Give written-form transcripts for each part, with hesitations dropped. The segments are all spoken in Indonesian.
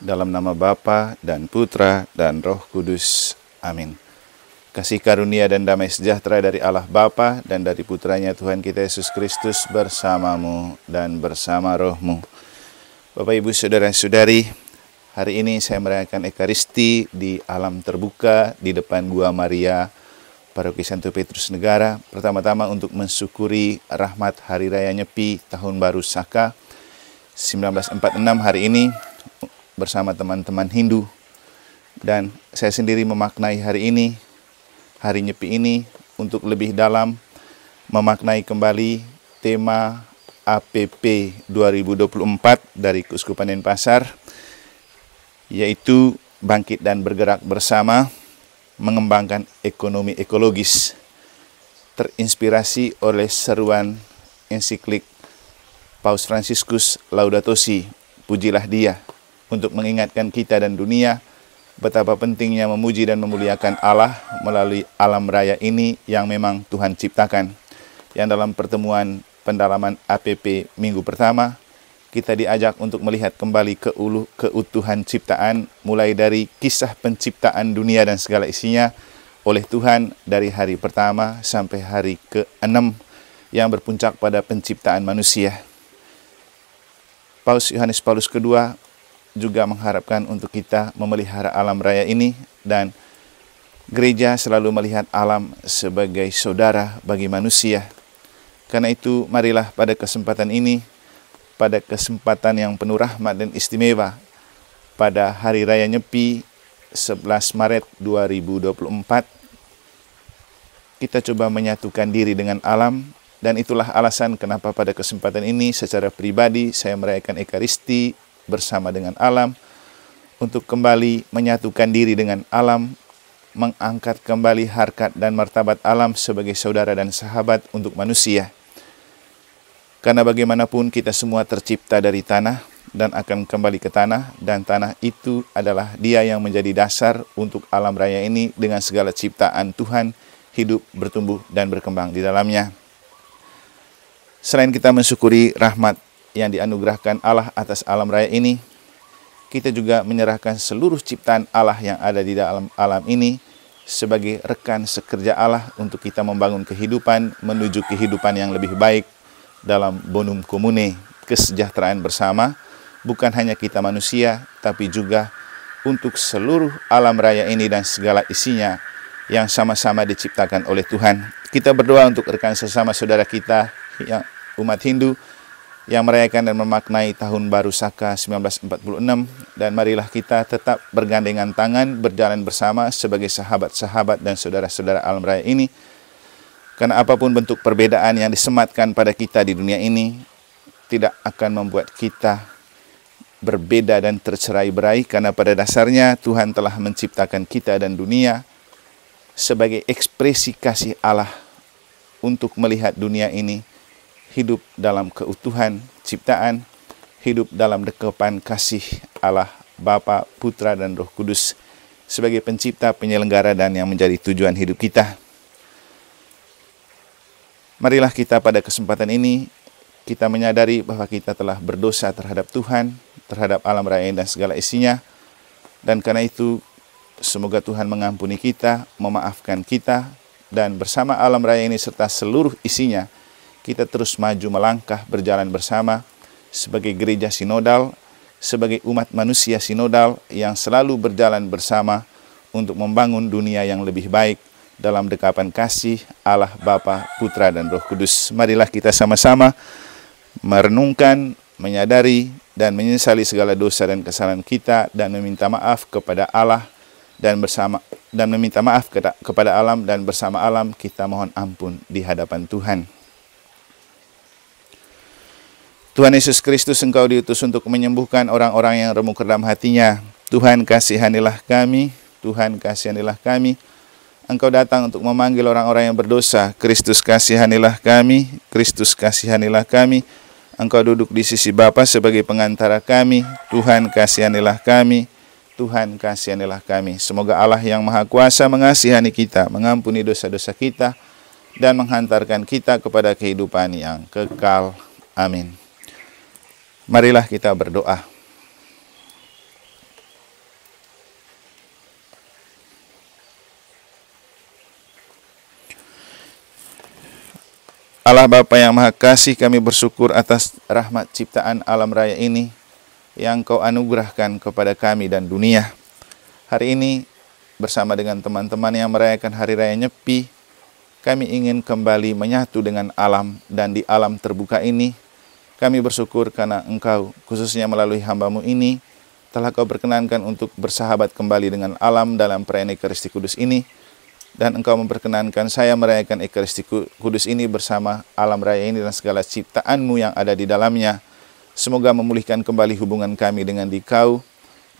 Dalam nama Bapa dan Putra dan Roh Kudus. Amin. Kasih karunia dan damai sejahtera dari Allah Bapa dan dari Putranya Tuhan kita Yesus Kristus bersamamu dan bersama rohmu. Bapak, Ibu, Saudara-saudari, hari ini saya merayakan Ekaristi di alam terbuka di depan Gua Maria, Paroki Santo Petrus Negara. Pertama-tama untuk mensyukuri rahmat Hari Raya Nyepi Tahun Baru Saka 1946 hari ini bersama teman-teman Hindu. Dan saya sendiri memaknai hari ini, Hari Nyepi ini, untuk lebih dalam memaknai kembali tema APP 2024 dari Keuskupan Denpasar, yaitu bangkit dan bergerak bersama mengembangkan ekonomi ekologis, terinspirasi oleh seruan ensiklik Paus Fransiskus Laudato Si, pujilah Dia, untuk mengingatkan kita dan dunia betapa pentingnya memuji dan memuliakan Allah melalui alam raya ini yang memang Tuhan ciptakan. Yang dalam pertemuan pendalaman APP minggu pertama, kita diajak untuk melihat kembali keutuhan ciptaan, mulai dari kisah penciptaan dunia dan segala isinya oleh Tuhan dari hari pertama sampai hari ke-6 yang berpuncak pada penciptaan manusia. Paus Yohanes Paulus II juga mengharapkan untuk kita memelihara alam raya ini, dan gereja selalu melihat alam sebagai saudara bagi manusia. Karena itu, marilah pada kesempatan ini, pada kesempatan yang penuh rahmat dan istimewa, pada Hari Raya Nyepi 11 Maret 2024, kita coba menyatukan diri dengan alam. Dan itulah alasan kenapa pada kesempatan ini secara pribadi saya merayakan Ekaristi bersama dengan alam, untuk kembali menyatukan diri dengan alam, mengangkat kembali harkat dan martabat alam sebagai saudara dan sahabat untuk manusia. Karena bagaimanapun kita semua tercipta dari tanah dan akan kembali ke tanah, dan tanah itu adalah Dia yang menjadi dasar untuk alam raya ini dengan segala ciptaan Tuhan hidup, bertumbuh, dan berkembang di dalamnya. Selain kita mensyukuri rahmat yang dianugerahkan Allah atas alam raya ini, kita juga menyerahkan seluruh ciptaan Allah yang ada di dalam alam ini sebagai rekan sekerja Allah untuk kita membangun kehidupan menuju kehidupan yang lebih baik dalam bonum commune, kesejahteraan bersama, bukan hanya kita manusia, tapi juga untuk seluruh alam raya ini dan segala isinya yang sama-sama diciptakan oleh Tuhan. Kita berdoa untuk rekan sesama saudara kita yang umat Hindu yang merayakan dan memaknai Tahun Baru Saka 1946, dan marilah kita tetap bergandengan tangan, berjalan bersama sebagai sahabat-sahabat dan saudara-saudara alam raya ini. Karena apapun bentuk perbedaan yang disematkan pada kita di dunia ini tidak akan membuat kita berbeda dan tercerai-berai, karena pada dasarnya Tuhan telah menciptakan kita dan dunia sebagai ekspresi kasih Allah untuk melihat dunia ini hidup dalam keutuhan ciptaan, hidup dalam dekapan kasih Allah Bapa, Putra, dan Roh Kudus sebagai pencipta, penyelenggara, dan yang menjadi tujuan hidup kita. Marilah kita pada kesempatan ini, kita menyadari bahwa kita telah berdosa terhadap Tuhan, terhadap alam raya dan segala isinya, dan karena itu semoga Tuhan mengampuni kita, memaafkan kita, dan bersama alam raya ini serta seluruh isinya, kita terus maju melangkah berjalan bersama sebagai gereja sinodal, sebagai umat manusia sinodal yang selalu berjalan bersama untuk membangun dunia yang lebih baik dalam dekapan kasih Allah Bapa, Putra, dan Roh Kudus. Marilah kita sama-sama merenungkan, menyadari, dan menyesali segala dosa dan kesalahan kita, dan meminta maaf kepada Allah, dan meminta maaf kepada alam, dan bersama alam kita mohon ampun di hadapan Tuhan. Tuhan Yesus Kristus, Engkau diutus untuk menyembuhkan orang-orang yang remuk dalam hatinya. Tuhan, kasihanilah kami. Tuhan, kasihanilah kami. Engkau datang untuk memanggil orang-orang yang berdosa. Kristus, kasihanilah kami. Kristus, kasihanilah kami. Engkau duduk di sisi Bapa sebagai pengantara kami. Tuhan, kasihanilah kami. Tuhan, kasihanilah kami. Semoga Allah yang Maha Kuasa mengasihani kita, mengampuni dosa-dosa kita, dan menghantarkan kita kepada kehidupan yang kekal. Amin. Marilah kita berdoa. Allah Bapa yang Maha Kasih, kami bersyukur atas rahmat ciptaan alam raya ini yang Kau anugerahkan kepada kami dan dunia. Hari ini bersama dengan teman-teman yang merayakan Hari Raya Nyepi, kami ingin kembali menyatu dengan alam, dan di alam terbuka ini kami bersyukur karena Engkau khususnya melalui hamba-Mu ini telah Kau berkenankan untuk bersahabat kembali dengan alam dalam perayaan Ekaristi Kudus ini. Dan Engkau memperkenankan saya merayakan Ekaristi Kudus ini bersama alam raya ini dan segala ciptaan-Mu yang ada di dalamnya. Semoga memulihkan kembali hubungan kami dengan Dikau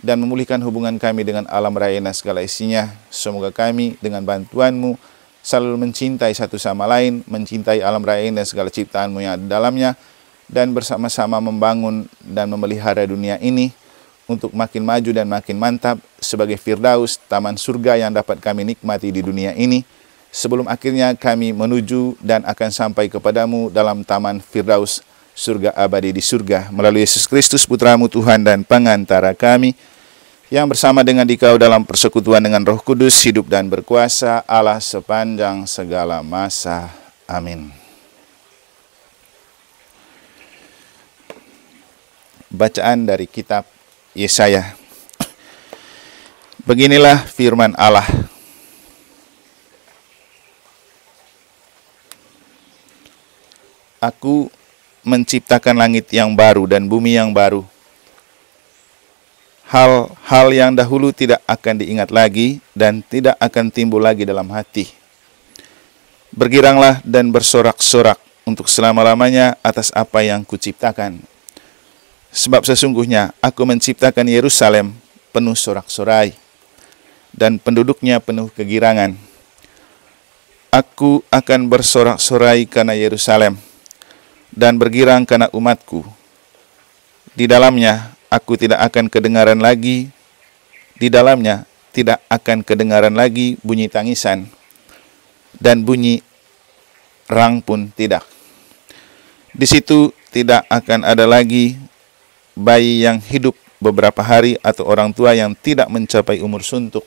dan memulihkan hubungan kami dengan alam raya dan segala isinya. Semoga kami dengan bantuan-Mu selalu mencintai satu sama lain, mencintai alam raya ini dan segala ciptaan-Mu yang ada di dalamnya, dan bersama-sama membangun dan memelihara dunia ini untuk makin maju dan makin mantap sebagai Firdaus, taman surga yang dapat kami nikmati di dunia ini, sebelum akhirnya kami menuju dan akan sampai kepadamu dalam taman Firdaus, surga abadi di surga, melalui Yesus Kristus Putra-Mu Tuhan dan pengantara kami, yang bersama dengan Dikau dalam persekutuan dengan Roh Kudus, hidup dan berkuasa Allah sepanjang segala masa. Amin. Bacaan dari kitab Yesaya. Beginilah firman Allah. Aku menciptakan langit yang baru dan bumi yang baru. Hal-hal yang dahulu tidak akan diingat lagi dan tidak akan timbul lagi dalam hati. Bergiranglah dan bersorak-sorak untuk selama-lamanya atas apa yang kuciptakan. Sebab sesungguhnya aku menciptakan Yerusalem penuh sorak-sorai, dan penduduknya penuh kegirangan. Aku akan bersorak-sorai karena Yerusalem, dan bergirang karena umatku. Di dalamnya aku tidak akan kedengaran lagi, di dalamnya tidak akan kedengaran lagi bunyi tangisan, dan bunyi rang pun tidak. Di situ tidak akan ada lagi bayi yang hidup beberapa hari atau orang tua yang tidak mencapai umur suntuk.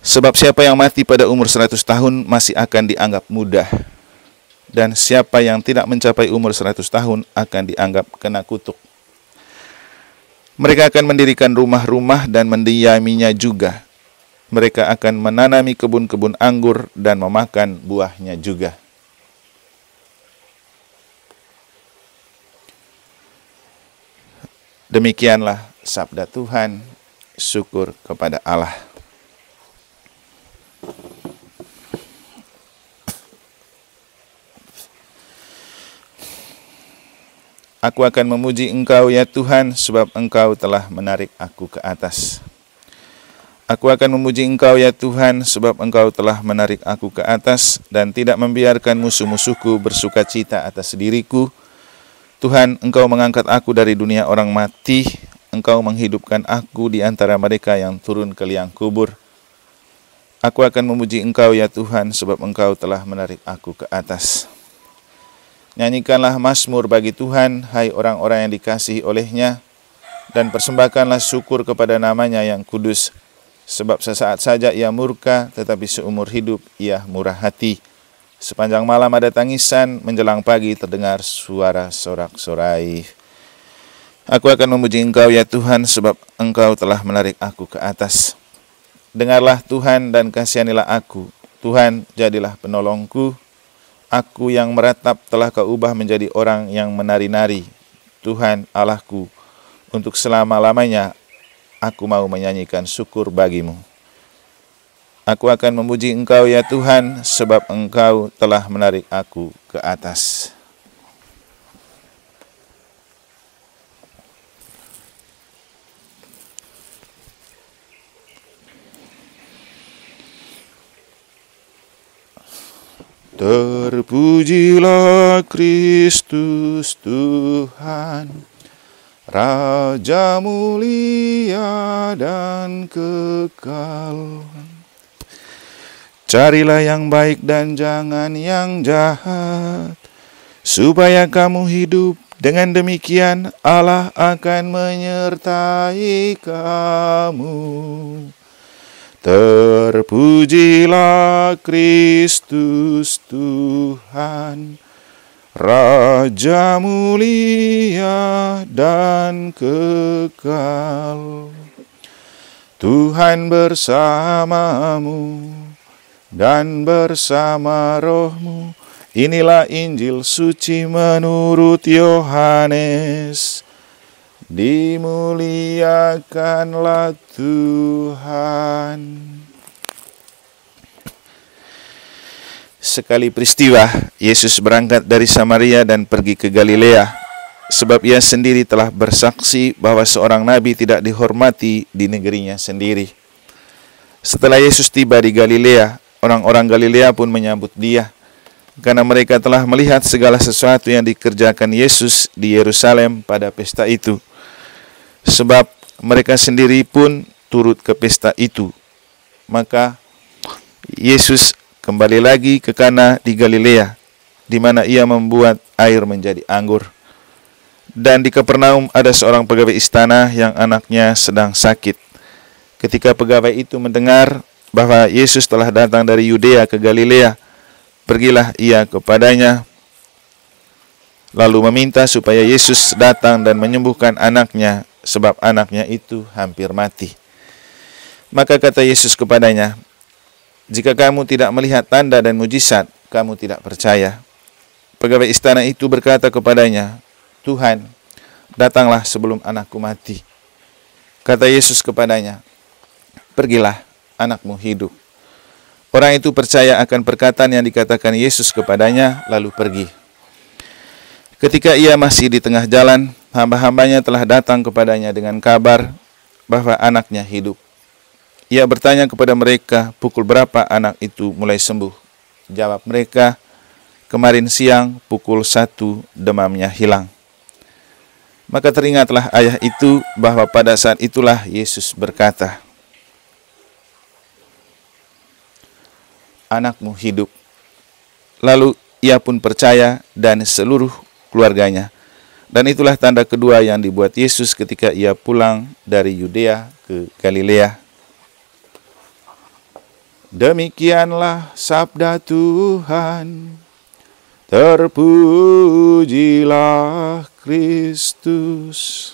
Sebab siapa yang mati pada umur 100 tahun masih akan dianggap muda, dan siapa yang tidak mencapai umur 100 tahun akan dianggap kena kutuk. Mereka akan mendirikan rumah-rumah dan mendiaminya juga. Mereka akan menanami kebun-kebun anggur dan memakan buahnya juga. Demikianlah sabda Tuhan, syukur kepada Allah. Aku akan memuji Engkau ya Tuhan, sebab Engkau telah menarik aku ke atas. Aku akan memuji Engkau ya Tuhan, sebab Engkau telah menarik aku ke atas dan tidak membiarkan musuh-musuhku bersuka cita atas diriku. Tuhan, Engkau mengangkat aku dari dunia orang mati, Engkau menghidupkan aku di antara mereka yang turun ke liang kubur. Aku akan memuji Engkau ya Tuhan, sebab Engkau telah menarik aku ke atas. Nyanyikanlah mazmur bagi Tuhan, hai orang-orang yang dikasihi oleh-Nya, dan persembahkanlah syukur kepada nama-Nya yang kudus, sebab sesaat saja Ia murka, tetapi seumur hidup Ia murah hati. Sepanjang malam ada tangisan, menjelang pagi terdengar suara sorak-sorai. Aku akan memuji Engkau ya Tuhan, sebab Engkau telah menarik aku ke atas. Dengarlah Tuhan dan kasihanilah aku. Tuhan, jadilah penolongku. Aku yang meratap telah Kau ubah menjadi orang yang menari-nari. Tuhan Allahku, untuk selama-lamanya aku mau menyanyikan syukur bagi-Mu. Aku akan memuji Engkau ya Tuhan, sebab Engkau telah menarik aku ke atas. Terpujilah Kristus Tuhan, Raja mulia dan kekal. Carilah yang baik dan jangan yang jahat, supaya kamu hidup. Dengan demikian Allah akan menyertai kamu. Terpujilah Kristus Tuhan, Raja mulia dan kekal. Tuhan bersamamu dan bersama rohmu. Inilah Injil suci menurut Yohanes. Dimuliakanlah Tuhan. Sekali peristiwa, Yesus berangkat dari Samaria dan pergi ke Galilea, sebab ia sendiri telah bersaksi bahwa seorang nabi tidak dihormati di negerinya sendiri. Setelah Yesus tiba di Galilea, orang-orang Galilea pun menyambut dia, karena mereka telah melihat segala sesuatu yang dikerjakan Yesus di Yerusalem pada pesta itu. Sebab mereka sendiri pun turut ke pesta itu. Maka Yesus kembali lagi ke Kana di Galilea, di mana ia membuat air menjadi anggur. Dan di Kapernaum ada seorang pegawai istana yang anaknya sedang sakit. Ketika pegawai itu mendengar bahwa Yesus telah datang dari Yudea ke Galilea, pergilah ia kepadanya, lalu meminta supaya Yesus datang dan menyembuhkan anaknya, sebab anaknya itu hampir mati. Maka kata Yesus kepadanya, "Jika kamu tidak melihat tanda dan mujizat, kamu tidak percaya." Pegawai istana itu berkata kepadanya, "Tuhan, datanglah sebelum anakku mati." Kata Yesus kepadanya, "Pergilah, anakmu hidup." Orang itu percaya akan perkataan yang dikatakan Yesus kepadanya, lalu pergi. Ketika ia masih di tengah jalan, hamba-hambanya telah datang kepadanya dengan kabar bahwa anaknya hidup. Ia bertanya kepada mereka, pukul berapa anak itu mulai sembuh? Jawab mereka, "Kemarin siang pukul 1 demamnya hilang." Maka teringatlah ayah itu bahwa pada saat itulah Yesus berkata, "Anakmu hidup." Lalu ia pun percaya dan seluruh keluarganya. Dan itulah tanda kedua yang dibuat Yesus ketika ia pulang dari Yudea ke Galilea. Demikianlah sabda Tuhan. Terpujilah Kristus.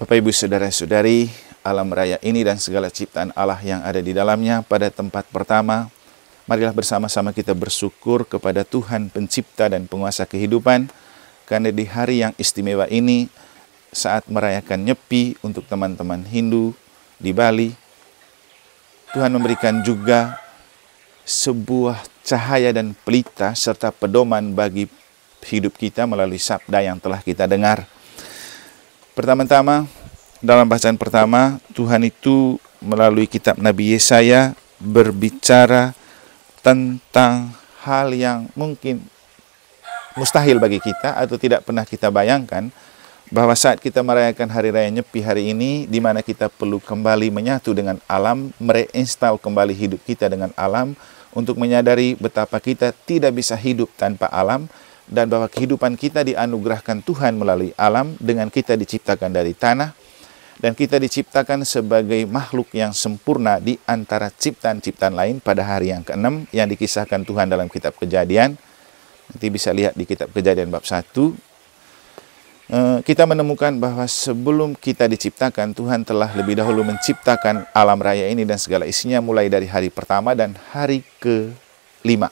Bapak, Ibu, Saudara-saudari, alam raya ini dan segala ciptaan Allah yang ada di dalamnya, pada tempat pertama, marilah bersama-sama kita bersyukur kepada Tuhan pencipta dan penguasa kehidupan, karena di hari yang istimewa ini, saat merayakan Nyepi untuk teman-teman Hindu di Bali, Tuhan memberikan juga sebuah cahaya dan pelita serta pedoman bagi hidup kita melalui sabda yang telah kita dengar. Pertama-tama, dalam bacaan pertama, Tuhan itu melalui kitab Nabi Yesaya berbicara tentang hal yang mungkin mustahil bagi kita atau tidak pernah kita bayangkan, bahwa saat kita merayakan Hari Raya Nyepi hari ini, di mana kita perlu kembali menyatu dengan alam, mereinstall kembali hidup kita dengan alam, untuk menyadari betapa kita tidak bisa hidup tanpa alam, dan bahwa kehidupan kita dianugerahkan Tuhan melalui alam, dengan kita diciptakan dari tanah, dan kita diciptakan sebagai makhluk yang sempurna di antara ciptaan-ciptaan lain pada hari yang ke-6 yang dikisahkan Tuhan dalam kitab Kejadian. Nanti bisa lihat di kitab Kejadian bab 1. Kita menemukan bahwa sebelum kita diciptakan, Tuhan telah lebih dahulu menciptakan alam raya ini dan segala isinya mulai dari hari pertama dan hari ke-5.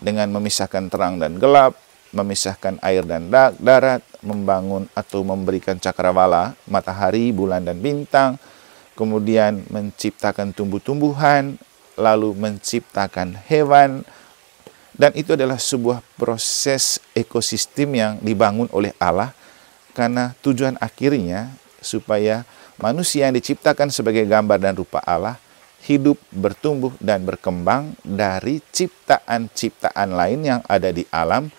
Dengan memisahkan terang dan gelap, memisahkan air dan darat, membangun atau memberikan cakrawala, matahari, bulan, dan bintang, kemudian menciptakan tumbuh-tumbuhan, lalu menciptakan hewan, dan itu adalah sebuah proses ekosistem yang dibangun oleh Allah, karena tujuan akhirnya supaya manusia yang diciptakan sebagai gambar dan rupa Allah hidup, bertumbuh, dan berkembang dari ciptaan-ciptaan lain yang ada di alam,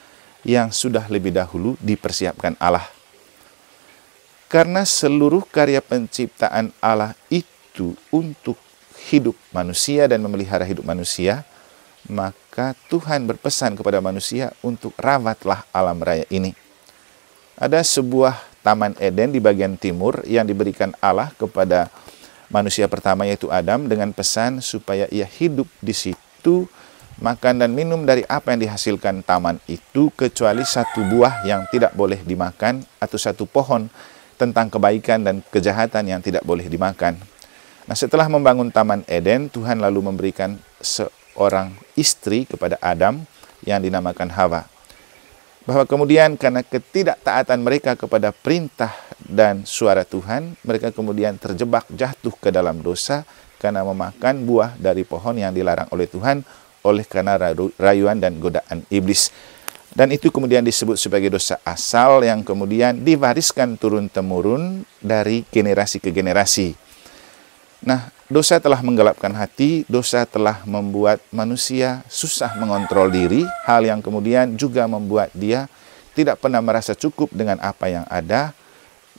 yang sudah lebih dahulu dipersiapkan Allah. Karena seluruh karya penciptaan Allah itu untuk hidup manusia dan memelihara hidup manusia, maka Tuhan berpesan kepada manusia untuk rawatlah alam raya ini. Ada sebuah Taman Eden di bagian timur yang diberikan Allah kepada manusia pertama yaitu Adam dengan pesan supaya ia hidup di situ, makan dan minum dari apa yang dihasilkan taman itu kecuali satu buah yang tidak boleh dimakan atau satu pohon tentang kebaikan dan kejahatan yang tidak boleh dimakan. Nah, setelah membangun Taman Eden, Tuhan lalu memberikan seorang istri kepada Adam yang dinamakan Hawa. Bahwa kemudian karena ketidaktaatan mereka kepada perintah dan suara Tuhan, mereka kemudian terjebak jatuh ke dalam dosa karena memakan buah dari pohon yang dilarang oleh Tuhan oleh karena rayuan dan godaan iblis. Dan itu kemudian disebut sebagai dosa asal yang kemudian diwariskan turun-temurun dari generasi ke generasi. Nah, dosa telah menggelapkan hati, dosa telah membuat manusia susah mengontrol diri, hal yang kemudian juga membuat dia tidak pernah merasa cukup dengan apa yang ada,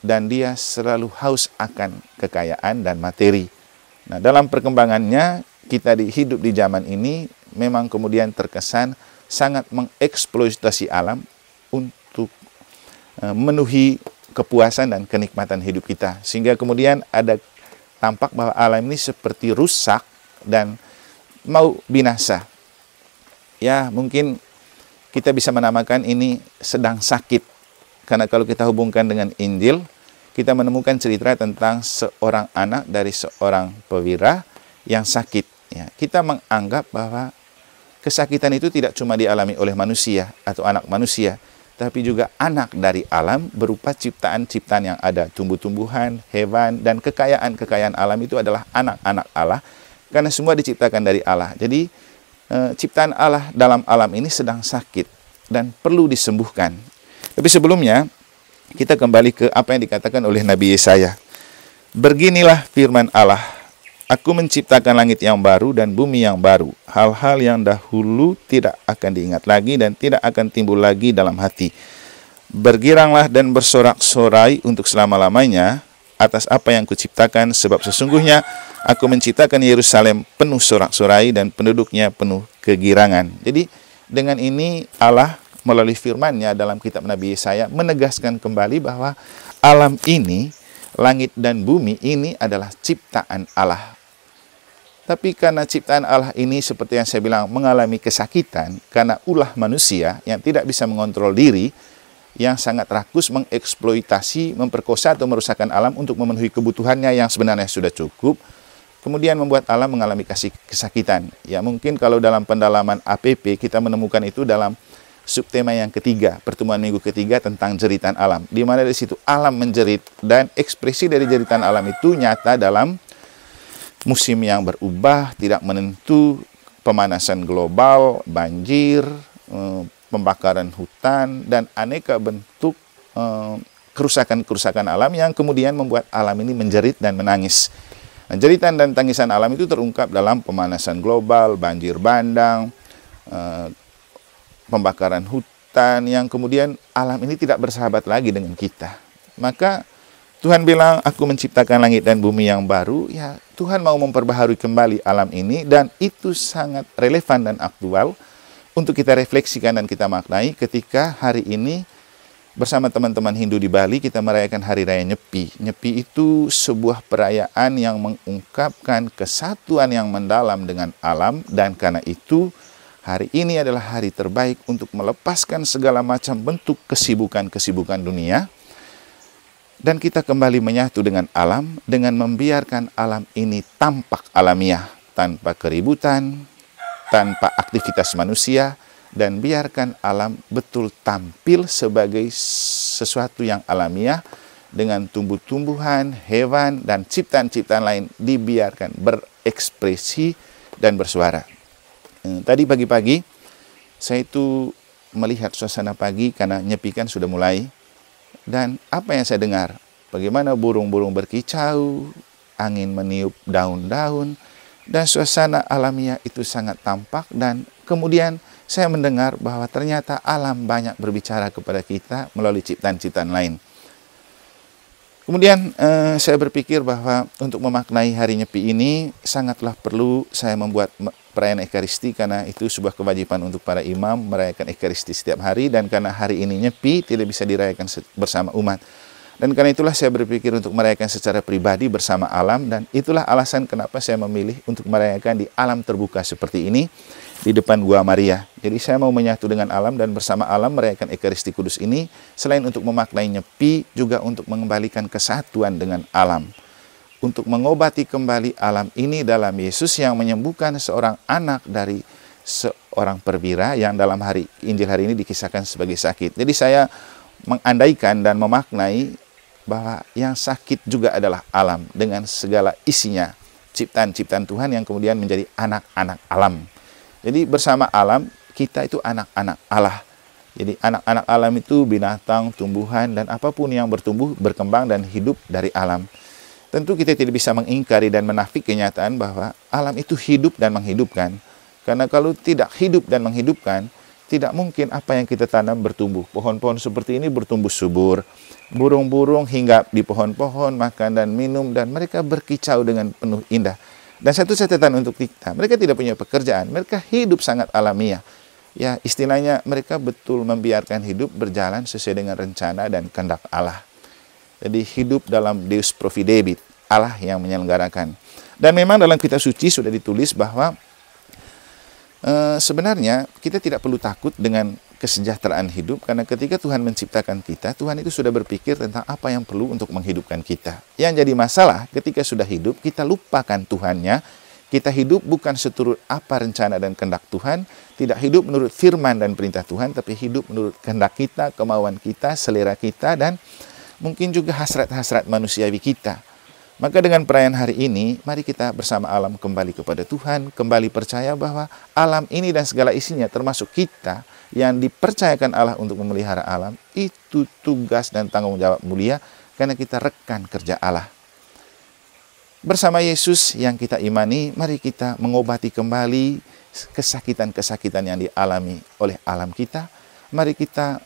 dan dia selalu haus akan kekayaan dan materi. Nah, dalam perkembangannya, kita hidup di zaman ini memang kemudian terkesan sangat mengeksploitasi alam untuk memenuhi kepuasan dan kenikmatan hidup kita. Sehingga kemudian ada tampak bahwa alam ini seperti rusak dan mau binasa. Ya, mungkin kita bisa menamakan ini sedang sakit. Karena kalau kita hubungkan dengan Injil, kita menemukan cerita tentang seorang anak dari seorang perwira yang sakit. Ya, kita menganggap bahwa kesakitan itu tidak cuma dialami oleh manusia atau anak manusia, tapi juga anak dari alam berupa ciptaan-ciptaan yang ada, tumbuh-tumbuhan, hewan, dan kekayaan-kekayaan alam itu adalah anak-anak Allah, karena semua diciptakan dari Allah. Jadi, ciptaan Allah dalam alam ini sedang sakit dan perlu disembuhkan. Tapi sebelumnya, kita kembali ke apa yang dikatakan oleh Nabi Yesaya. Beginilah firman Allah, Aku menciptakan langit yang baru dan bumi yang baru. Hal-hal yang dahulu tidak akan diingat lagi dan tidak akan timbul lagi dalam hati. Bergiranglah dan bersorak-sorai untuk selama-lamanya atas apa yang kuciptakan, sebab sesungguhnya aku menciptakan Yerusalem penuh sorak-sorai dan penduduknya penuh kegirangan. Jadi dengan ini Allah melalui firman-Nya dalam kitab Nabi Yesaya menegaskan kembali bahwa alam ini, langit dan bumi ini adalah ciptaan Allah. Tapi karena ciptaan Allah ini seperti yang saya bilang mengalami kesakitan karena ulah manusia yang tidak bisa mengontrol diri, yang sangat rakus mengeksploitasi, memperkosa atau merusakkan alam untuk memenuhi kebutuhannya yang sebenarnya sudah cukup, kemudian membuat alam mengalami kesakitan. Ya, mungkin kalau dalam pendalaman APP kita menemukan itu dalam subtema yang ketiga, pertemuan minggu ketiga tentang jeritan alam, di mana di situ alam menjerit dan ekspresi dari jeritan alam itu nyata dalam musim yang berubah, tidak menentu, pemanasan global, banjir, pembakaran hutan, dan aneka bentuk kerusakan-kerusakan alam yang kemudian membuat alam ini menjerit dan menangis. Nah, jeritan dan tangisan alam itu terungkap dalam pemanasan global, banjir bandang, pembakaran hutan, yang kemudian alam ini tidak bersahabat lagi dengan kita. Maka Tuhan bilang, aku menciptakan langit dan bumi yang baru. Ya, Tuhan mau memperbaharui kembali alam ini, dan itu sangat relevan dan aktual untuk kita refleksikan dan kita maknai ketika hari ini bersama teman-teman Hindu di Bali kita merayakan Hari Raya Nyepi. Nyepi itu sebuah perayaan yang mengungkapkan kesatuan yang mendalam dengan alam, dan karena itu hari ini adalah hari terbaik untuk melepaskan segala macam bentuk kesibukan-kesibukan dunia, dan kita kembali menyatu dengan alam dengan membiarkan alam ini tampak alamiah, tanpa keributan, tanpa aktivitas manusia, dan biarkan alam betul tampil sebagai sesuatu yang alamiah dengan tumbuh-tumbuhan, hewan, dan ciptaan-ciptaan lain dibiarkan berekspresi dan bersuara. Tadi pagi-pagi saya itu melihat suasana pagi karena Nyepi kan sudah mulai. Dan apa yang saya dengar? Bagaimana burung-burung berkicau, angin meniup daun-daun, dan suasana alamiah itu sangat tampak. Dan kemudian saya mendengar bahwa ternyata alam banyak berbicara kepada kita melalui ciptaan-ciptaan lain. Kemudian saya berpikir bahwa untuk memaknai hari Nyepi ini sangatlah perlu saya membuat perayaan Ekaristi, karena itu sebuah kewajiban untuk para imam merayakan Ekaristi setiap hari, dan karena hari ini Nyepi tidak bisa dirayakan bersama umat. Dan karena itulah saya berpikir untuk merayakan secara pribadi bersama alam, dan itulah alasan kenapa saya memilih untuk merayakan di alam terbuka seperti ini, di depan Gua Maria. Jadi saya mau menyatu dengan alam dan bersama alam merayakan Ekaristi Kudus ini, selain untuk memaknai Nyepi, juga untuk mengembalikan kesatuan dengan alam. Untuk mengobati kembali alam ini dalam Yesus yang menyembuhkan seorang anak dari seorang perwira yang dalam Injil hari ini dikisahkan sebagai sakit. Jadi saya mengandaikan dan memaknai bahwa yang sakit juga adalah alam dengan segala isinya, ciptaan-ciptaan Tuhan yang kemudian menjadi anak-anak alam. Jadi bersama alam, kita itu anak-anak Allah. Jadi anak-anak alam itu binatang, tumbuhan, dan apapun yang bertumbuh, berkembang, dan hidup dari alam. Tentu kita tidak bisa mengingkari dan menafik kenyataan bahwa alam itu hidup dan menghidupkan. Karena kalau tidak hidup dan menghidupkan, tidak mungkin apa yang kita tanam bertumbuh. Pohon-pohon seperti ini bertumbuh subur. Burung-burung hinggap di pohon-pohon, makan dan minum, dan mereka berkicau dengan penuh indah. Dan satu catatan untuk kita, mereka tidak punya pekerjaan, mereka hidup sangat alamiah. Ya, istilahnya mereka betul membiarkan hidup berjalan sesuai dengan rencana dan kehendak Allah. Jadi hidup dalam Deus Providebit, Allah yang menyelenggarakan. Dan memang dalam kitab suci sudah ditulis bahwa sebenarnya kita tidak perlu takut dengan kesejahteraan hidup, karena ketika Tuhan menciptakan kita, Tuhan itu sudah berpikir tentang apa yang perlu untuk menghidupkan kita. Yang jadi masalah ketika sudah hidup, kita lupakan Tuhannya, kita hidup bukan seturut apa rencana dan kehendak Tuhan, tidak hidup menurut firman dan perintah Tuhan, tapi hidup menurut kehendak kita, kemauan kita, selera kita, dan mungkin juga hasrat-hasrat manusiawi kita. Maka dengan perayaan hari ini, mari kita bersama alam kembali kepada Tuhan, kembali percaya bahwa alam ini dan segala isinya, termasuk kita yang dipercayakan Allah untuk memelihara alam, itu tugas dan tanggung jawab mulia, karena kita rekan kerja Allah. Bersama Yesus yang kita imani, mari kita mengobati kembali kesakitan-kesakitan yang dialami oleh alam kita. Mari kita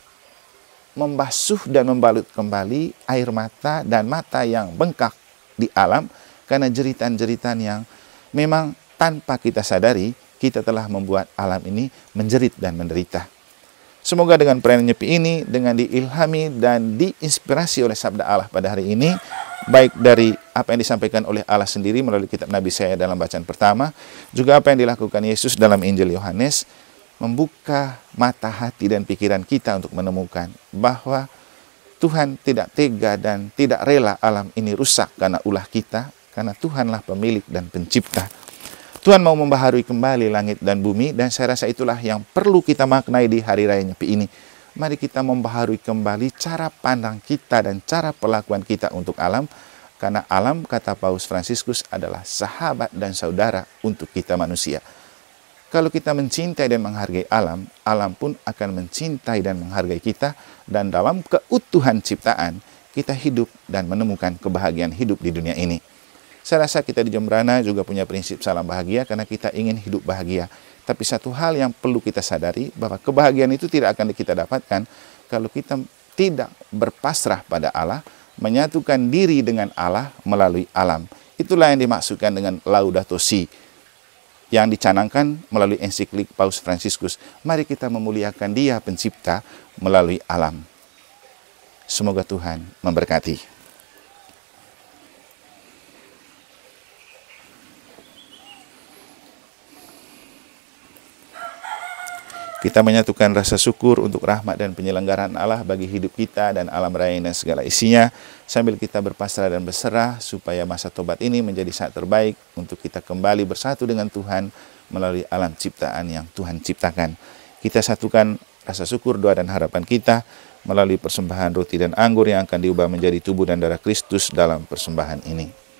membasuh dan membalut kembali air mata dan mata yang bengkak di alam, karena jeritan-jeritan yang memang tanpa kita sadari, kita telah membuat alam ini menjerit dan menderita. Semoga dengan perayaan Nyepi ini, dengan diilhami dan diinspirasi oleh sabda Allah pada hari ini, baik dari apa yang disampaikan oleh Allah sendiri melalui kitab Nabi Yesaya dalam bacaan pertama, juga apa yang dilakukan Yesus dalam Injil Yohanes, membuka mata hati dan pikiran kita untuk menemukan bahwa Tuhan tidak tega dan tidak rela alam ini rusak karena ulah kita, karena Tuhanlah pemilik dan pencipta. Tuhan mau membaharui kembali langit dan bumi, dan saya rasa itulah yang perlu kita maknai di Hari Raya Nyepi ini. Mari kita membaharui kembali cara pandang kita dan cara perlakuan kita untuk alam, karena alam, kata Paus Fransiskus, adalah sahabat dan saudara untuk kita manusia. Kalau kita mencintai dan menghargai alam, alam pun akan mencintai dan menghargai kita, dan dalam keutuhan ciptaan, kita hidup dan menemukan kebahagiaan hidup di dunia ini. Saya rasa kita di Jembrana juga punya prinsip salam bahagia, karena kita ingin hidup bahagia. Tapi satu hal yang perlu kita sadari, bahwa kebahagiaan itu tidak akan kita dapatkan kalau kita tidak berpasrah pada Allah, menyatukan diri dengan Allah melalui alam. Itulah yang dimaksudkan dengan Laudato Si, yang dicanangkan melalui ensiklik Paus Fransiskus. Mari kita memuliakan Dia pencipta melalui alam. Semoga Tuhan memberkati. Kita menyatukan rasa syukur untuk rahmat dan penyelenggaraan Allah bagi hidup kita dan alam raya dan segala isinya, sambil kita berpasrah dan berserah supaya masa tobat ini menjadi saat terbaik untuk kita kembali bersatu dengan Tuhan melalui alam ciptaan yang Tuhan ciptakan. Kita satukan rasa syukur, doa dan harapan kita melalui persembahan roti dan anggur yang akan diubah menjadi tubuh dan darah Kristus dalam persembahan ini.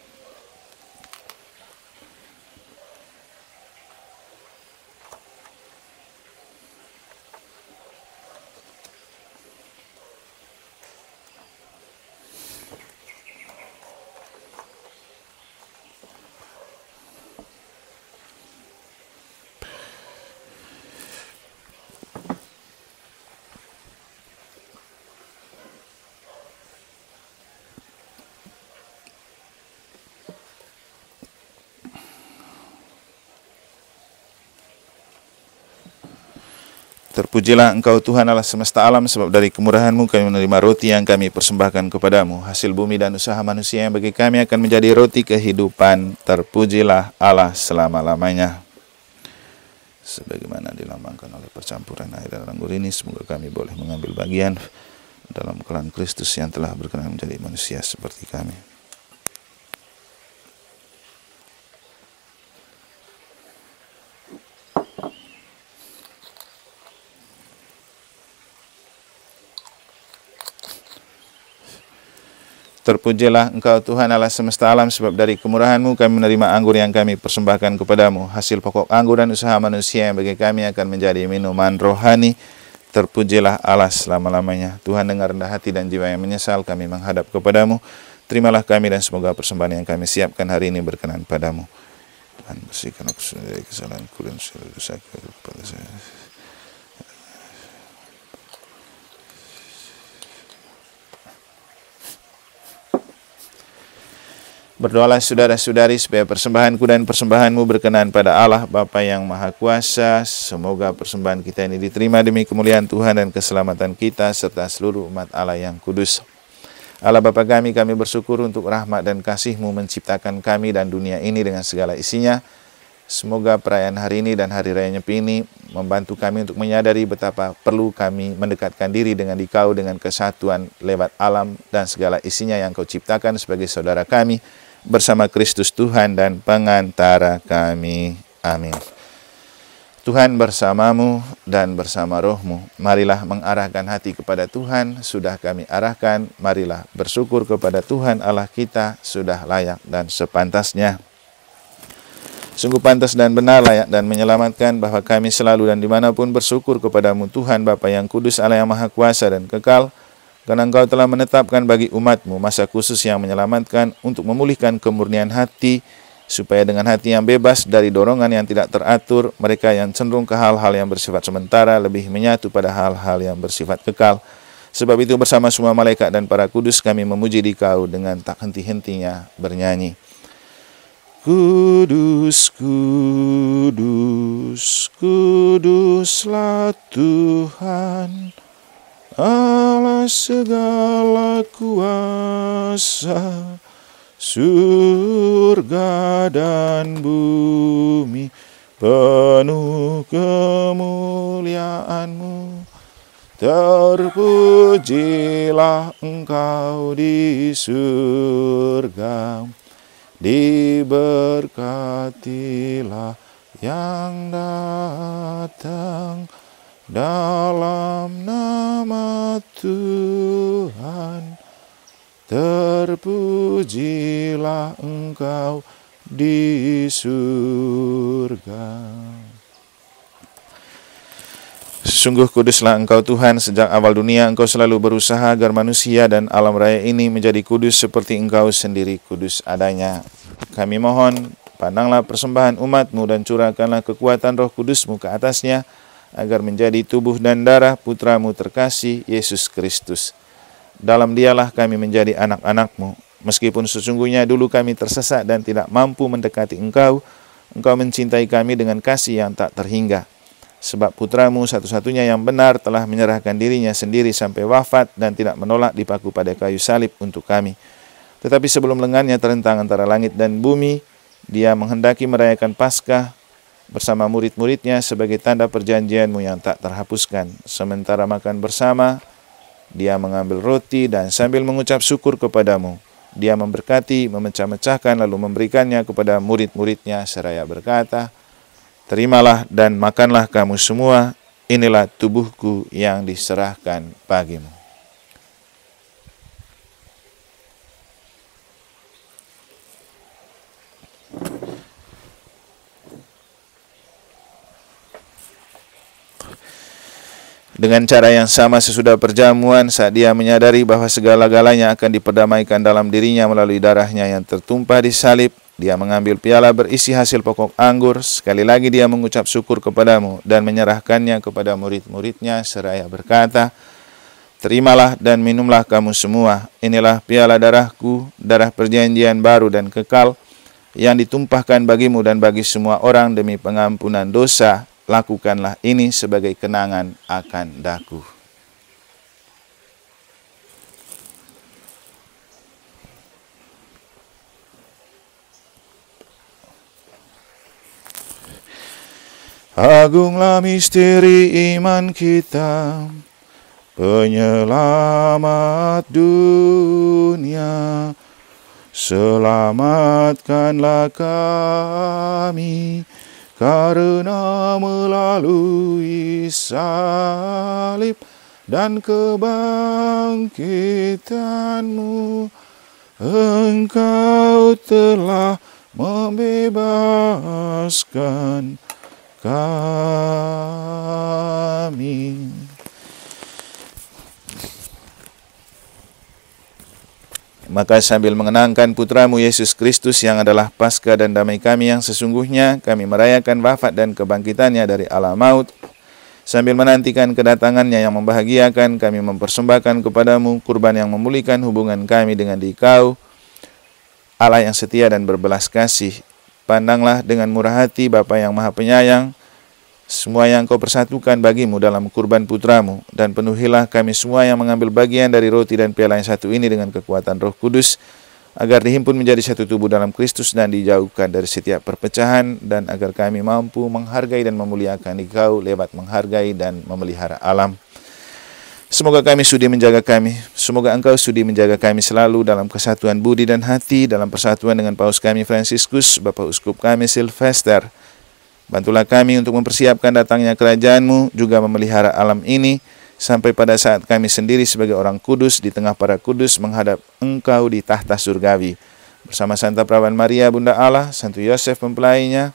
Terpujilah Engkau Tuhan Allah semesta alam, sebab dari kemurahan-Mu kami menerima roti yang kami persembahkan kepadamu. Hasil bumi dan usaha manusia yang bagi kami akan menjadi roti kehidupan. Terpujilah Allah selama-lamanya. Sebagaimana dilambangkan oleh percampuran air dan anggur ini, semoga kami boleh mengambil bagian dalam klan Kristus yang telah berkenan menjadi manusia seperti kami. Terpujilah Engkau Tuhan Allah semesta alam, sebab dari kemurahan-Mu kami menerima anggur yang kami persembahkan kepadamu. Hasil pokok anggur dan usaha manusia yang bagi kami akan menjadi minuman rohani. Terpujilah Allah selama-lamanya. Tuhan, dengar rendah hati dan jiwa yang menyesal kami menghadap kepadamu. Terimalah kami dan semoga persembahan yang kami siapkan hari ini berkenan padamu. Tuhan, bersihkan aku dari kesalahanku dan segala dosaku kepada saya. Berdoalah saudara-saudari supaya persembahanku dan persembahanmu berkenan pada Allah Bapa yang Maha Kuasa. Semoga persembahan kita ini diterima demi kemuliaan Tuhan dan keselamatan kita serta seluruh umat Allah yang kudus. Allah Bapa kami bersyukur untuk rahmat dan kasih-Mu menciptakan kami dan dunia ini dengan segala isinya. Semoga perayaan hari ini dan Hari Raya Nyepi ini membantu kami untuk menyadari betapa perlu kami mendekatkan diri dengan Dikau dengan kesatuan lewat alam dan segala isinya yang Kau ciptakan sebagai saudara kami, bersama Kristus Tuhan dan pengantara kami. Amin. Tuhan bersamamu dan bersama rohmu. Marilah mengarahkan hati kepada Tuhan, sudah kami arahkan. Marilah bersyukur kepada Tuhan Allah kita, sudah layak dan sepantasnya. Sungguh pantas dan benar, layak dan menyelamatkan bahwa kami selalu dan dimanapun bersyukur kepadamu Tuhan Bapa yang kudus, Allah yang Maha Kuasa dan kekal. Karena Engkau telah menetapkan bagi umat-Mu masa khusus yang menyelamatkan untuk memulihkan kemurnian hati, supaya dengan hati yang bebas dari dorongan yang tidak teratur, mereka yang cenderung ke hal-hal yang bersifat sementara lebih menyatu pada hal-hal yang bersifat kekal. Sebab itu bersama semua malaikat dan para kudus kami memuji Dikau dengan tak henti-hentinya bernyanyi. Kudus, kudus, kuduslah Tuhan, Allah segala kuasa, surga dan bumi penuh kemuliaan-Mu. Terpujilah Engkau di surga, diberkatilah yang datang dalam nama Tuhan. Terpujilah Engkau di surga. Sungguh kuduslah Engkau Tuhan, sejak awal dunia Engkau selalu berusaha agar manusia dan alam raya ini menjadi kudus seperti Engkau sendiri kudus adanya. Kami mohon, pandanglah persembahan umat-Mu dan curahkanlah kekuatan Roh Kudus-Mu ke atasnya, agar menjadi tubuh dan darah Putra-Mu terkasih, Yesus Kristus. Dalam Dialah kami menjadi anak-anak-Mu. Meskipun sesungguhnya dulu kami tersesat dan tidak mampu mendekati Engkau, Engkau mencintai kami dengan kasih yang tak terhingga. Sebab Putra-Mu satu-satunya yang benar telah menyerahkan dirinya sendiri sampai wafat dan tidak menolak dipaku pada kayu salib untuk kami. Tetapi sebelum lengannya terentang antara langit dan bumi, Dia menghendaki merayakan Paskah bersama murid-muridnya sebagai tanda perjanjian-Mu yang tak terhapuskan. Sementara makan bersama, Dia mengambil roti dan sambil mengucap syukur kepadamu, Dia memberkati, memecah-mecahkan lalu memberikannya kepada murid-muridnya seraya berkata, terimalah dan makanlah kamu semua, inilah tubuhku yang diserahkan bagimu. Dengan cara yang sama sesudah perjamuan, saat Dia menyadari bahwa segala-galanya akan diperdamaikan dalam dirinya melalui darahnya yang tertumpah di salib, Dia mengambil piala berisi hasil pokok anggur. Sekali lagi Dia mengucap syukur kepadamu dan menyerahkannya kepada murid-muridnya seraya berkata, terimalah dan minumlah kamu semua, inilah piala darahku, darah perjanjian baru dan kekal, yang ditumpahkan bagimu dan bagi semua orang demi pengampunan dosa. lakukanlah ini sebagai kenangan akan daku. Agunglah misteri iman kita, penyelamat dunia. Selamatkanlah kami, karena melalui salib dan kebangkitan-Mu, Engkau telah membebaskan kami. Maka sambil mengenangkan putra-Mu Yesus Kristus yang adalah Paskah dan damai kami yang sesungguhnya, kami merayakan wafat dan kebangkitannya dari alam maut. Sambil menantikan kedatangannya yang membahagiakan, kami mempersembahkan kepadamu kurban yang memulihkan hubungan kami dengan Dikau, Allah yang setia dan berbelas kasih. Pandanglah dengan murah hati Bapa yang Maha Penyayang, semua yang Kau persatukan bagimu dalam kurban putra-Mu, dan penuhilah kami semua yang mengambil bagian dari roti dan piala yang satu ini dengan kekuatan Roh Kudus, agar dihimpun menjadi satu tubuh dalam Kristus dan dijauhkan dari setiap perpecahan, dan agar kami mampu menghargai dan memuliakan Dikau lewat menghargai dan memelihara alam. Semoga kami sudi menjaga kami, semoga Engkau sudi menjaga kami selalu dalam kesatuan budi dan hati, dalam persatuan dengan Paus kami Fransiskus, Bapak Uskup kami Silvester. Bantulah kami untuk mempersiapkan datangnya kerajaan-Mu, juga memelihara alam ini, sampai pada saat kami sendiri sebagai orang kudus di tengah para kudus menghadap Engkau di tahta surgawi. Bersama Santa Perawan Maria, Bunda Allah, Santo Yosef mempelainya,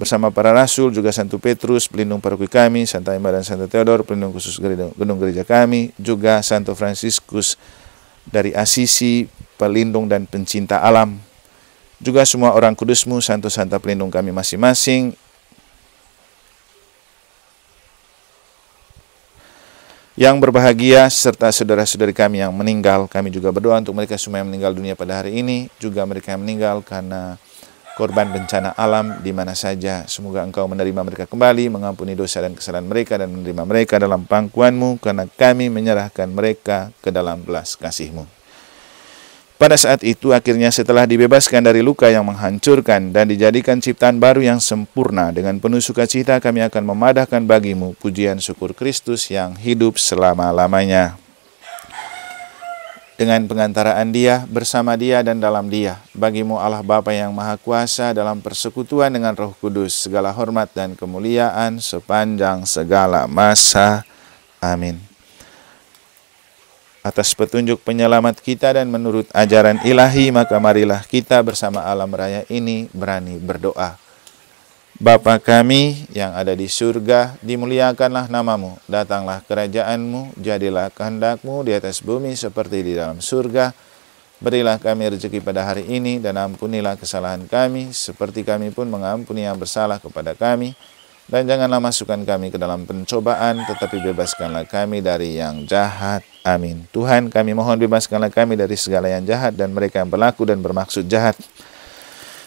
bersama para rasul, juga Santo Petrus, pelindung paroki kami, Santa Emma dan Santo Theodor, pelindung khusus gedung gereja kami, juga Santo Fransiskus dari Asisi, pelindung dan pencinta alam. Juga semua orang kudus-Mu, santo-santa pelindung kami masing-masing. Yang berbahagia serta saudara-saudari kami yang meninggal, kami juga berdoa untuk mereka semua yang meninggal dunia pada hari ini, juga mereka yang meninggal karena korban bencana alam di mana saja. Semoga Engkau menerima mereka kembali, mengampuni dosa dan kesalahan mereka, dan menerima mereka dalam pangkuan-Mu, karena kami menyerahkan mereka ke dalam belas kasih-Mu. Pada saat itu akhirnya setelah dibebaskan dari luka yang menghancurkan dan dijadikan ciptaan baru yang sempurna, dengan penuh sukacita kami akan memadahkan bagi-Mu pujian syukur Kristus yang hidup selama-lamanya. Dengan pengantaraan Dia, bersama Dia dan dalam Dia, bagi-Mu Allah Bapa yang Maha Kuasa dalam persekutuan dengan Roh Kudus, segala hormat dan kemuliaan sepanjang segala masa. Amin. Atas petunjuk penyelamat kita dan menurut ajaran ilahi, maka marilah kita bersama alam raya ini berani berdoa. Bapa kami yang ada di surga, dimuliakanlah nama-Mu, datanglah kerajaan-Mu, jadilah kehendak-Mu di atas bumi seperti di dalam surga. Berilah kami rezeki pada hari ini, dan ampunilah kesalahan kami, seperti kami pun mengampuni yang bersalah kepada kami. Dan janganlah masukkan kami ke dalam pencobaan, tetapi bebaskanlah kami dari yang jahat. Amin. Tuhan, kami mohon bebaskanlah kami dari segala yang jahat dan mereka yang berlaku dan bermaksud jahat.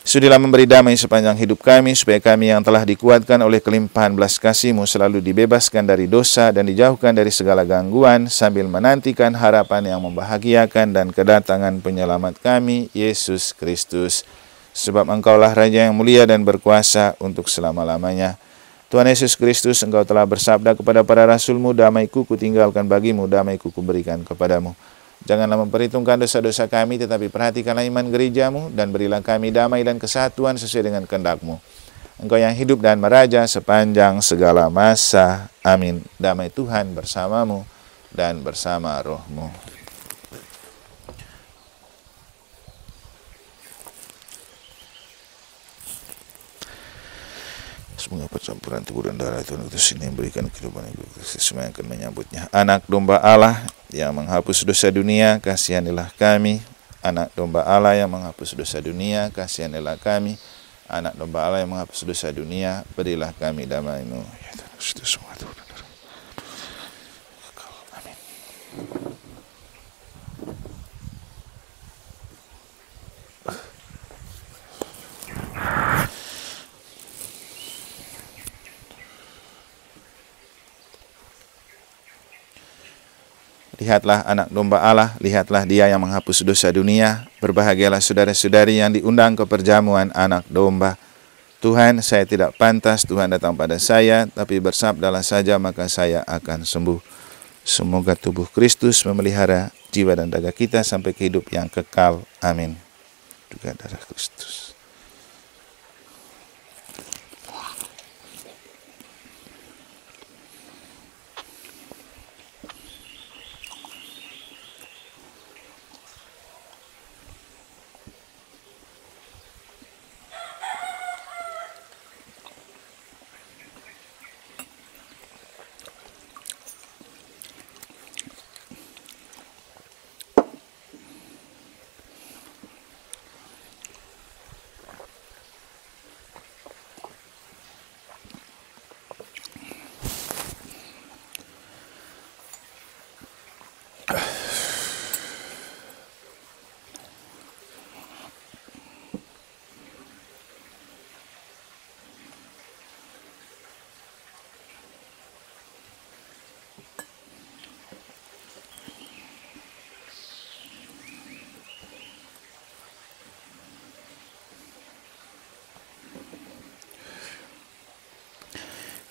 Sudilah memberi damai sepanjang hidup kami, supaya kami yang telah dikuatkan oleh kelimpahan belas kasih-Mu selalu dibebaskan dari dosa dan dijauhkan dari segala gangguan, sambil menantikan harapan yang membahagiakan dan kedatangan penyelamat kami, Yesus Kristus. Sebab Engkaulah Raja yang mulia dan berkuasa untuk selama-lamanya. Tuhan Yesus Kristus, Engkau telah bersabda kepada para rasul-Mu, damai-Ku kutinggalkan bagimu, damai-Ku kuberikan kepadamu. Janganlah memperhitungkan dosa-dosa kami, tetapi perhatikanlah iman gereja-Mu, dan berilah kami damai dan kesatuan sesuai dengan kehendak-Mu. Engkau yang hidup dan meraja sepanjang segala masa. Amin. Damai Tuhan bersamamu dan bersama roh-Mu. Semoga percampuran tubuh dan darah Tuhan Kristus ini memberikan kehidupan yang Kristus semua yang akan menyambutnya. Anak domba Allah yang menghapus dosa dunia, kasihanilah kami. Anak domba Allah yang menghapus dosa dunia, kasihanilah kami. Anak domba Allah yang menghapus dosa dunia, berilah kami damai-Mu. Ya Tuhan Kristus semua tubuh dan darah. Amin. Lihatlah anak domba Allah, lihatlah dia yang menghapus dosa dunia. Berbahagialah saudara-saudari yang diundang ke perjamuan anak domba. Tuhan, saya tidak pantas Tuhan datang pada saya, tapi bersabdalah saja maka saya akan sembuh. Semoga tubuh Kristus memelihara jiwa dan raga kita sampai ke hidup yang kekal. Amin. Juga darah Kristus.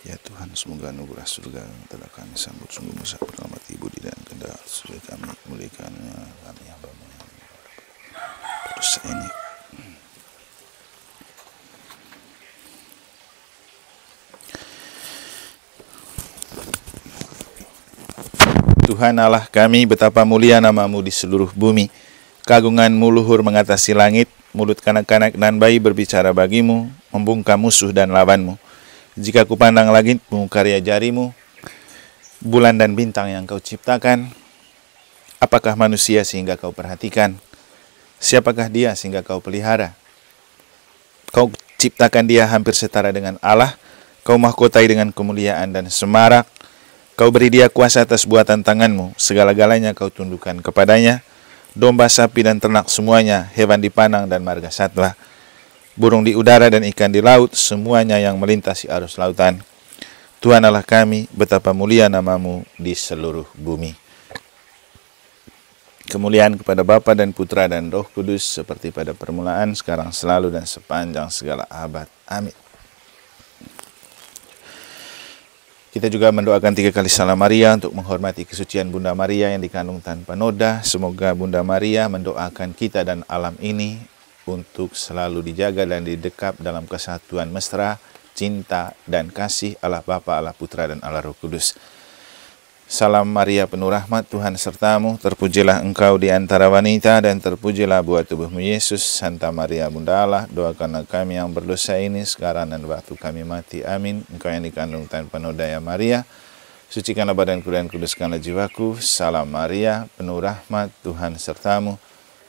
Ya Tuhan, semoga anugerah surga yang telah kami sambut sungguh besar pertama Ibu di dan kehendak sudah kami muliakannya, kami hamba-Mu yang berdosa ini. Tuhan Allah kami, betapa mulia nama-Mu di seluruh bumi. Keagungan-Mu luhur mengatasi langit, mulut kanak-kanak dan bayi berbicara bagi-Mu, membungkam musuh dan lawan-Mu. Jika kupandang langit-Mu, karya jari-Mu, bulan dan bintang yang Kau ciptakan, apakah manusia sehingga Kau perhatikan? Siapakah dia sehingga Kau pelihara? Kau ciptakan dia hampir setara dengan Allah, Kau mahkotai dengan kemuliaan dan semarak, Kau beri dia kuasa atas buatan tangan-Mu, segala-galanya Kau tundukkan kepadanya, domba, sapi, dan ternak semuanya, hewan dipandang dan marga satwa, burung di udara dan ikan di laut, semuanya yang melintasi arus lautan. Tuhan Allah kami, betapa mulia nama-Mu di seluruh bumi. Kemuliaan kepada Bapa dan Putra dan Roh Kudus, seperti pada permulaan, sekarang, selalu, dan sepanjang segala abad. Amin. Kita juga mendoakan 3 kali Salam Maria untuk menghormati kesucian Bunda Maria yang dikandung tanpa noda. Semoga Bunda Maria mendoakan kita dan alam ini untuk selalu dijaga dan didekap dalam kesatuan mesra, cinta, dan kasih Allah Bapa, Allah Putra, dan Allah Roh Kudus. Salam Maria, penuh rahmat, Tuhan sertamu, terpujilah engkau di antara wanita, dan terpujilah buah tubuhmu Yesus. Santa Maria, Bunda Allah, doakanlah kami yang berdosa ini, sekarang dan waktu kami mati. Amin. Engkau yang dikandung tanpa noda ya Maria, sucikanlah badanku dan kuduskanlah jiwaku. Salam Maria, penuh rahmat, Tuhan sertamu,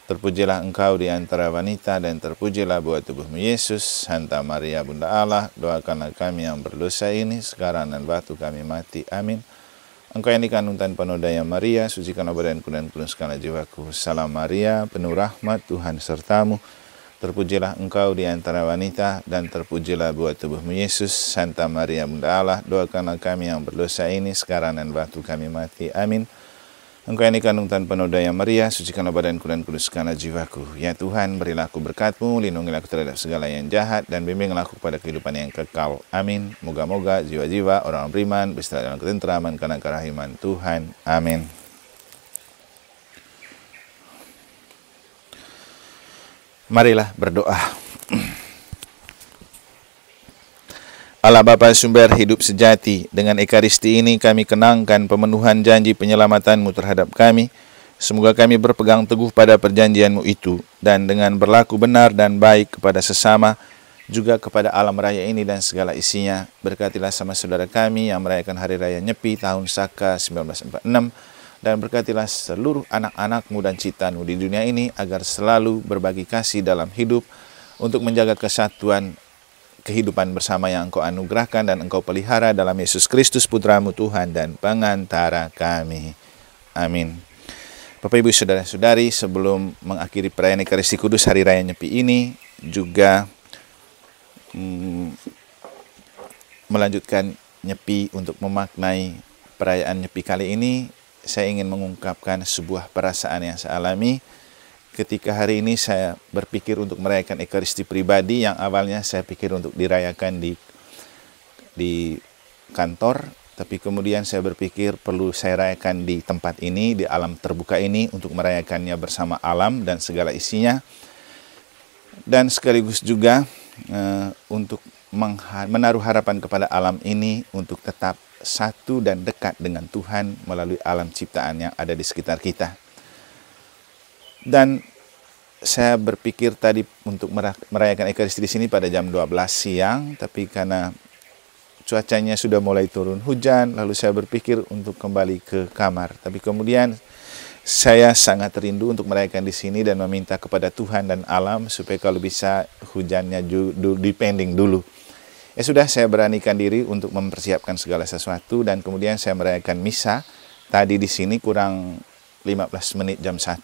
terpujilah engkau di antara wanita, dan terpujilah buah tubuhmu Yesus. Santa Maria, Bunda Allah, doakanlah kami yang berdosa ini, sekarang dan waktu kami mati. Amin. Engkau yang dikandung tanpa noda ya Maria, sucikanlah badanku dan kuduskanlah jiwaku. Salam Maria, penuh rahmat, Tuhan sertamu, terpujilah engkau di antara wanita, dan terpujilah buah tubuhmu Yesus. Santa Maria, Bunda Allah, doakanlah kami yang berdosa ini, sekarang dan waktu kami mati. Amin. Engkau yang dikandung tanpa noda ya Maria, sucikanlah badanku dan kuduskanlah jiwaku. Ya Tuhan, berilah aku berkat-Mu, lindungilah aku terhadap segala yang jahat, dan bimbinglah aku pada kehidupan yang kekal. Amin. Moga-moga jiwa-jiwa orang beriman beristirahat dalam ketenteraman karena kerahiman Tuhan. Amin. Marilah berdoa. Allah Bapa sumber hidup sejati, dengan Ekaristi ini kami kenangkan pemenuhan janji penyelamatan-Mu terhadap kami. Semoga kami berpegang teguh pada perjanjian-Mu itu, dan dengan berlaku benar dan baik kepada sesama, juga kepada alam raya ini dan segala isinya. Berkatilah sama saudara kami yang merayakan Hari Raya Nyepi tahun Saka 1946, dan berkatilah seluruh anak-anak-Mu dan ciptaan-Mu di dunia ini, agar selalu berbagi kasih dalam hidup, untuk menjaga kesatuan kehidupan bersama yang Engkau anugerahkan dan Engkau pelihara dalam Yesus Kristus Putra-Mu Tuhan dan pengantara kami. Amin. Bapak Ibu Saudara-saudari, sebelum mengakhiri perayaan Ekaristi Kudus Hari Raya Nyepi ini, juga melanjutkan Nyepi untuk memaknai perayaan Nyepi kali ini, saya ingin mengungkapkan sebuah perasaan yang saya alami ketika hari ini saya berpikir untuk merayakan Ekaristi pribadi yang awalnya saya pikir untuk dirayakan di kantor, tapi kemudian saya berpikir perlu saya rayakan di tempat ini, di alam terbuka ini, untuk merayakannya bersama alam dan segala isinya, dan sekaligus juga untuk menaruh harapan kepada alam ini untuk tetap satu dan dekat dengan Tuhan melalui alam ciptaan yang ada di sekitar kita. Dan saya berpikir tadi untuk merayakan Ekaristi di sini pada jam 12 siang, tapi karena cuacanya sudah mulai turun hujan, lalu saya berpikir untuk kembali ke kamar. Tapi kemudian saya sangat rindu untuk merayakan di sini dan meminta kepada Tuhan dan alam supaya kalau bisa hujannya dipending dulu. Ya sudah, saya beranikan diri untuk mempersiapkan segala sesuatu dan kemudian saya merayakan misa tadi di sini kurang 15 menit jam 1.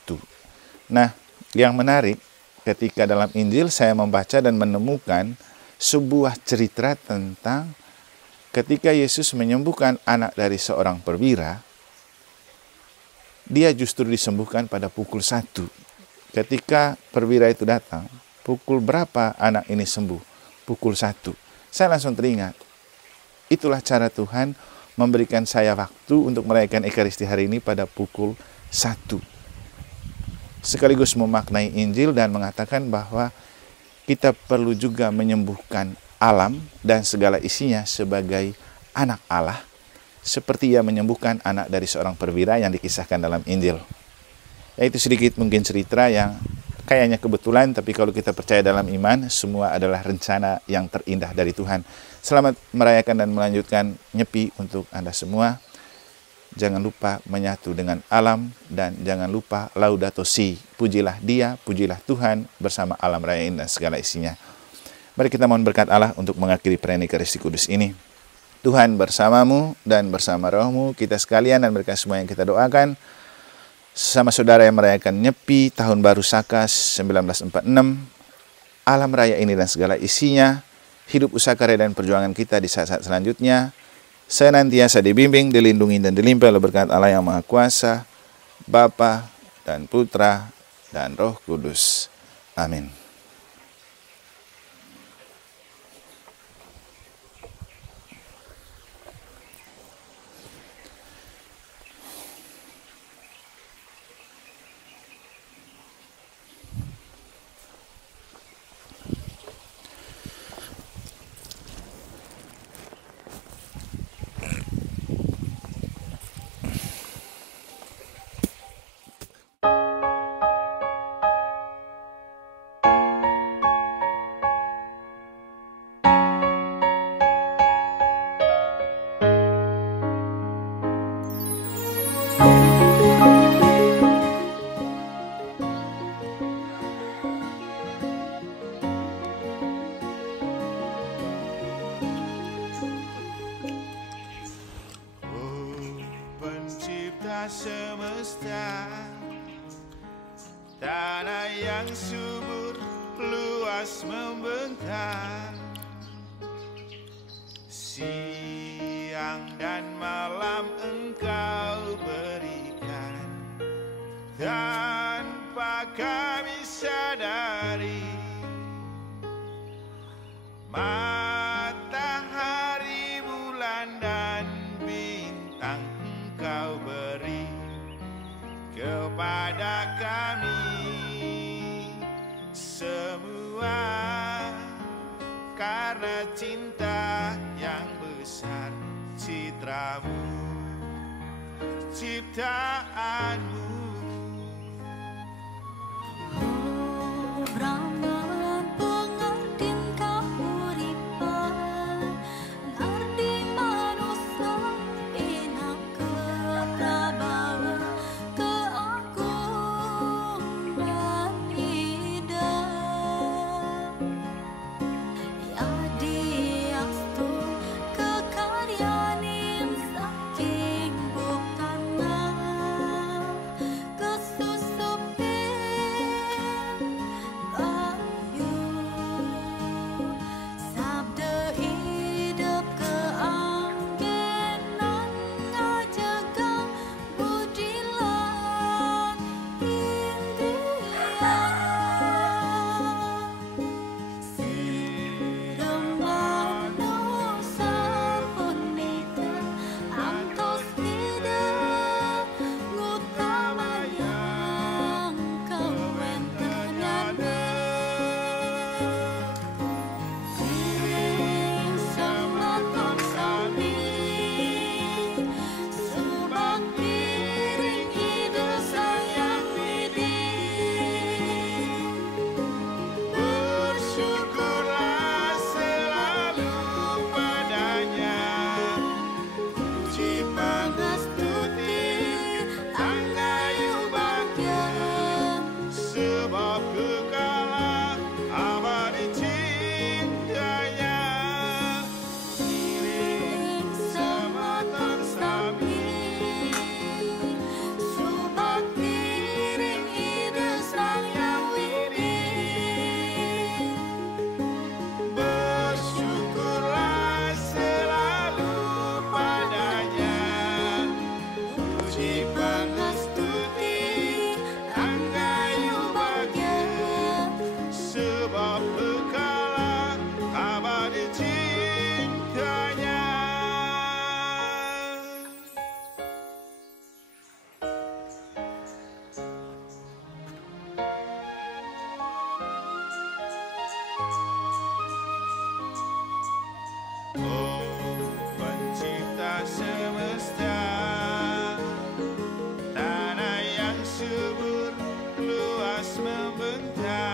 Nah, yang menarik ketika dalam Injil saya membaca dan menemukan sebuah cerita tentang ketika Yesus menyembuhkan anak dari seorang perwira, dia justru disembuhkan pada pukul 1. Ketika perwira itu datang, pukul berapa anak ini sembuh? Pukul 1. Saya langsung teringat, itulah cara Tuhan memberikan saya waktu untuk merayakan Ekaristi hari ini pada pukul 1. Sekaligus memaknai Injil dan mengatakan bahwa kita perlu juga menyembuhkan alam dan segala isinya sebagai anak Allah, seperti ia menyembuhkan anak dari seorang perwira yang dikisahkan dalam Injil. Yaitu sedikit mungkin cerita yang kayaknya kebetulan, tapi kalau kita percaya dalam iman, semua adalah rencana yang terindah dari Tuhan. Selamat merayakan dan melanjutkan Nyepi untuk Anda semua. Jangan lupa menyatu dengan alam dan jangan lupa Laudato Si. Pujilah Dia, pujilah Tuhan bersama alam raya ini dan segala isinya. Mari kita mohon berkat Allah untuk mengakhiri perayaan Ekaristi Kudus ini. Tuhan bersamamu dan bersama rohmu, kita sekalian dan mereka semua yang kita doakan. Sama saudara yang merayakan Nyepi Tahun Baru Saka 1946, alam raya ini dan segala isinya, hidup usaha karya dan perjuangan kita di saat-saat selanjutnya, senantiasa dibimbing, dilindungi dan dilimpahi oleh berkat Allah yang Maha Kuasa, Bapa dan Putra dan Roh Kudus. Amin. Semesta, tanah yang subur luas membentang, siang dan malam Engkau berikan tanpa kami sadari. Matahari, bulan dan bintang Engkau beri kepada kami semua, karena cinta yang besar citramu, ciptaanmu. membentang